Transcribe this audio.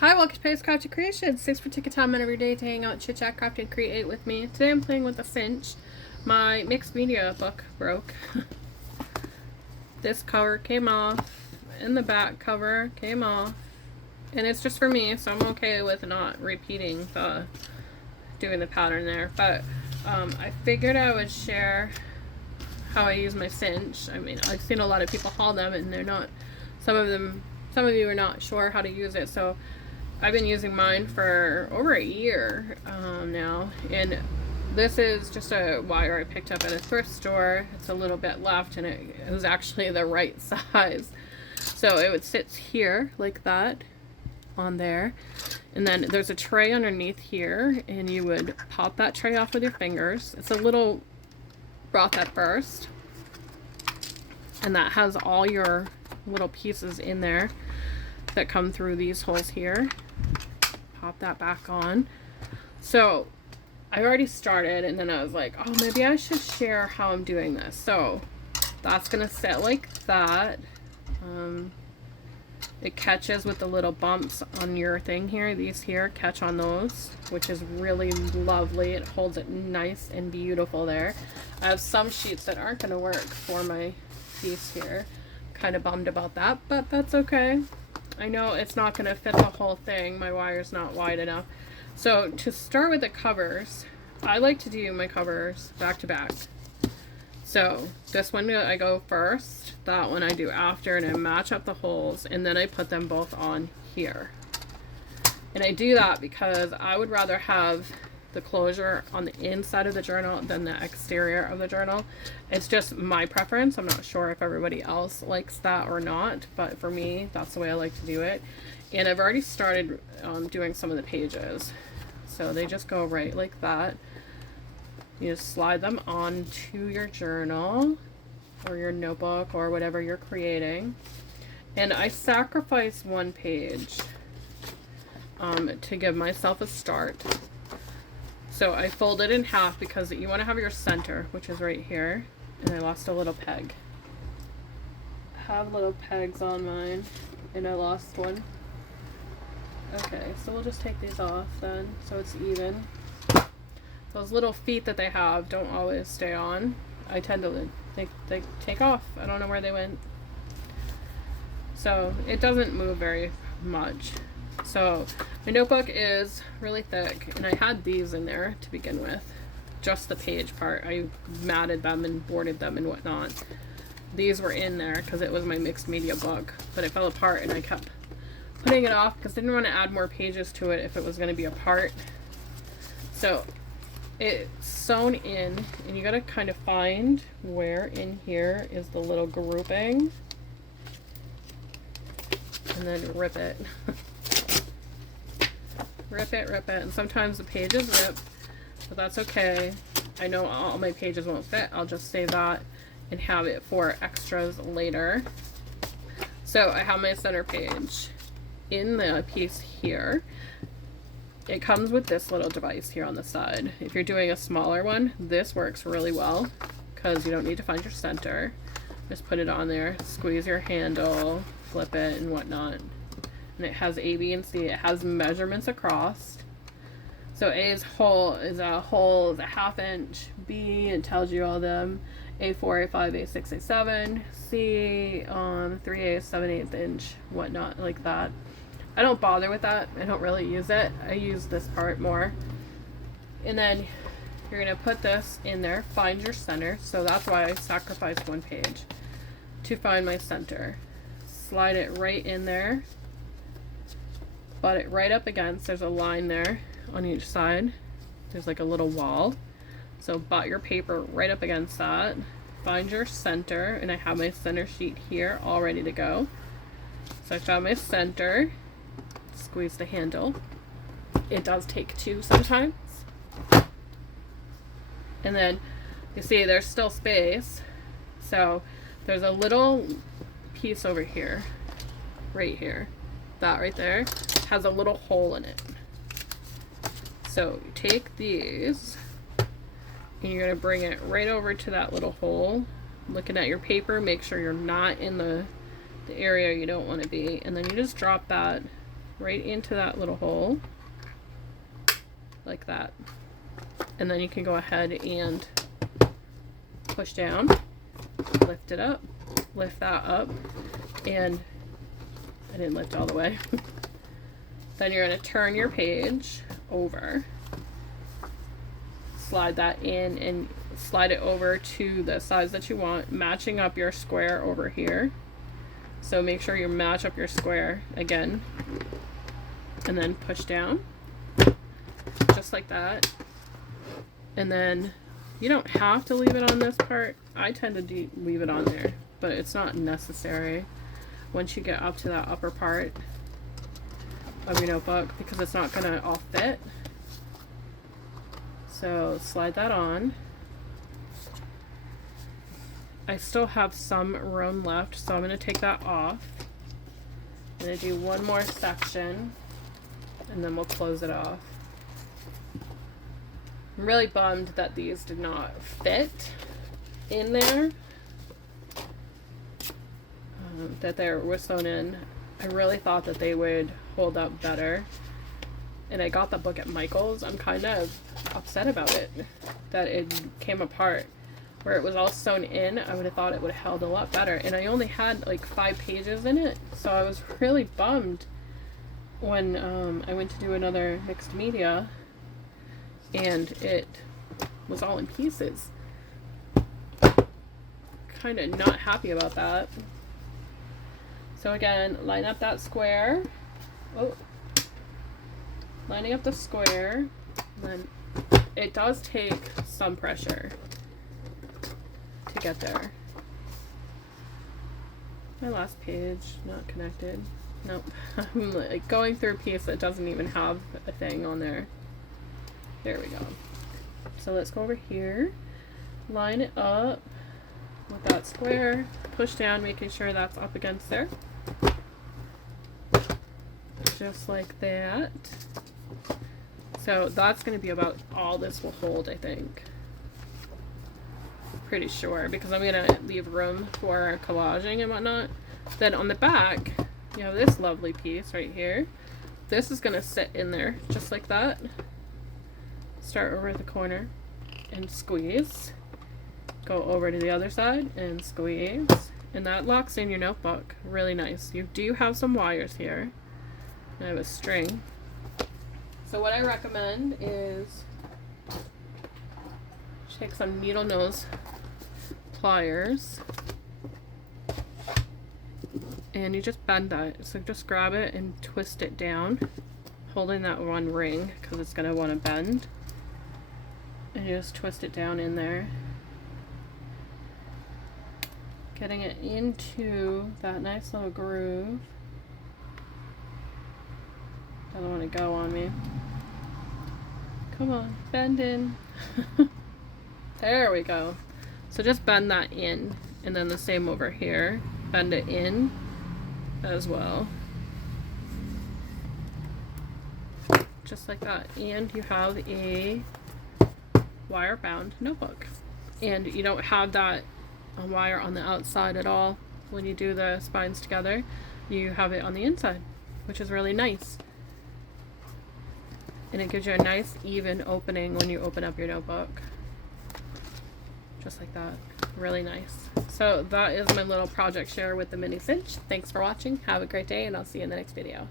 Hi, welcome to Pay's Crafted Creations. Thanks for taking time out of your day to hang out, chit chat, craft, and create with me. Today I'm playing with a cinch. My mixed media book broke. This cover came off, and the back cover came off. And it's just for me, so I'm okay with not repeating doing the pattern there. But I figured I would share how I use my cinch. I mean, I've seen a lot of people haul them, and they're not. Some of you are not sure how to use it, so I've been using mine for over a year now, and this is just a wire I picked up at a thrift store. It's a little bit left, and it was actually the right size. So it would sit here like that on there, and then there's a tray underneath here, and you would pop that tray off with your fingers. It's a little rough at first, and that has all your little pieces in there that come through these holes here. Pop that back on. So I already started, and then I was like, oh, maybe I should share how I'm doing this. So that's gonna sit like that. It catches with the little bumps on your thing here. These here catch on those, which is really lovely. It holds it nice and beautiful there. I have some sheets that aren't gonna work for my piece here. Kind of bummed about that, but that's okay. I know it's not going to fit the whole thing. My wire's not wide enough. So to start with the covers, I like to do my covers back to back. So this one I go first, that one I do after, and I match up the holes, and then I put them both on here. And I do that because I would rather have the closure on the inside of the journal than the exterior of the journal. It's just my preference. I'm not sure if everybody else likes that or not, but for me, that's the way I like to do it. And I've already started doing some of the pages. So they just go right like that. You just slide them onto your journal or your notebook or whatever you're creating. And I sacrifice one page to give myself a start. So I fold it in half because you want to have your center, which is right here. And I lost a little peg. I have little pegs on mine, and I lost one. Okay, so we'll just take these off then, so it's even. Those little feet that they have don't always stay on. I tend to, they take off. I don't know where they went. So it doesn't move very much. So my notebook is really thick, and I had these in there to begin with, just the page part. I matted them and boarded them and whatnot. These were in there because it was my mixed media book, but it fell apart, and I kept putting it off because I didn't want to add more pages to it if it was going to be apart. So it's sewn in, and you got to kind of find where in here is the little grouping, and then rip it. Rip it, and sometimes the pages rip, but that's okay. I know all my pages won't fit. I'll just save that and have it for extras later. So I have my center page in the piece here. It comes with this little device here on the side. If you're doing a smaller one, this works really well because you don't need to find your center. Just put it on there, squeeze your handle, flip it, and whatnot. And it has A, B, and C. It has measurements across. So A's hole is a 1/2 inch. B, it tells you all them. A4, A5, A6, A7. C, 3/8, 7/8 inch, whatnot, like that. I don't bother with that. I don't really use it. I use this part more. And then you're gonna put this in there, find your center. So that's why I sacrificed one page to find my center. Slide it right in there. Butt it right up against, there's a line there on each side. There's like a little wall. So butt your paper right up against that. Find your center, and I have my center sheet here all ready to go. So I found my center. Squeeze the handle. It does take two sometimes. And then you see there's still space. So there's a little piece over here, right here. That right there has a little hole in it. So you take these, and you're going to bring it right over to that little hole. Looking at your paper, make sure you're not in the area you don't want to be, and then you just drop that right into that little hole, like that. And then you can go ahead and push down, lift it up, lift that up, and I didn't lift all the way. Then you're going to turn your page over, slide that in, and slide it over to the size that you want, matching up your square over here. So make sure you match up your square again, and then push down, just like that. And then you don't have to leave it on this part. I tend to leave it on there, but it's not necessary once you get up to that upper part of your notebook, because it's not going to all fit. So slide that on. I still have some room left, so I'm going to take that off. I'm going to do one more section, and then we'll close it off. I'm really bummed that these did not fit in there, that they were sewn in. I really thought that they would hold up better. And I got the book at Michael's. I'm kind of upset about it, that it came apart. Where it was all sewn in, I would have thought it would have held a lot better. And I only had like 5 pages in it, so I was really bummed when I went to do another mixed media and it was all in pieces. Kind of not happy about that. So again, line up that square. Oh, lining up the square. And then it does take some pressure to get there. My last page not connected. Nope. I'm like going through a piece that doesn't even have a thing on there. There we go. So let's go over here, line it up with that square, push down, making sure that's up against there, just like that. So that's going to be about all this will hold, I think. Pretty sure, because I'm going to leave room for collaging and whatnot. Then on the back, you have this lovely piece right here. This is going to sit in there just like that. Start over at the corner and squeeze. Go over to the other side and squeeze. And that locks in your notebook really nice. You do have some wires here. I have a string. So what I recommend is take some needle nose pliers and you just bend that. So just grab it and twist it down, holding that one ring because it's going to want to bend. And you just twist it down in there, getting it into that nice little groove. Doesn't want to go on me. Come on, bend in. There we go. So just bend that in, and then the same over here. Bend it in as well. Just like that. And you have a wire bound notebook. And you don't have that wire on the outside at all when you do the spines together. You have it on the inside, which is really nice. And it gives you a nice even opening when you open up your notebook. Just like that. Really nice. So that is my little project share with the mini cinch. Thanks for watching. Have a great day, and I'll see you in the next video.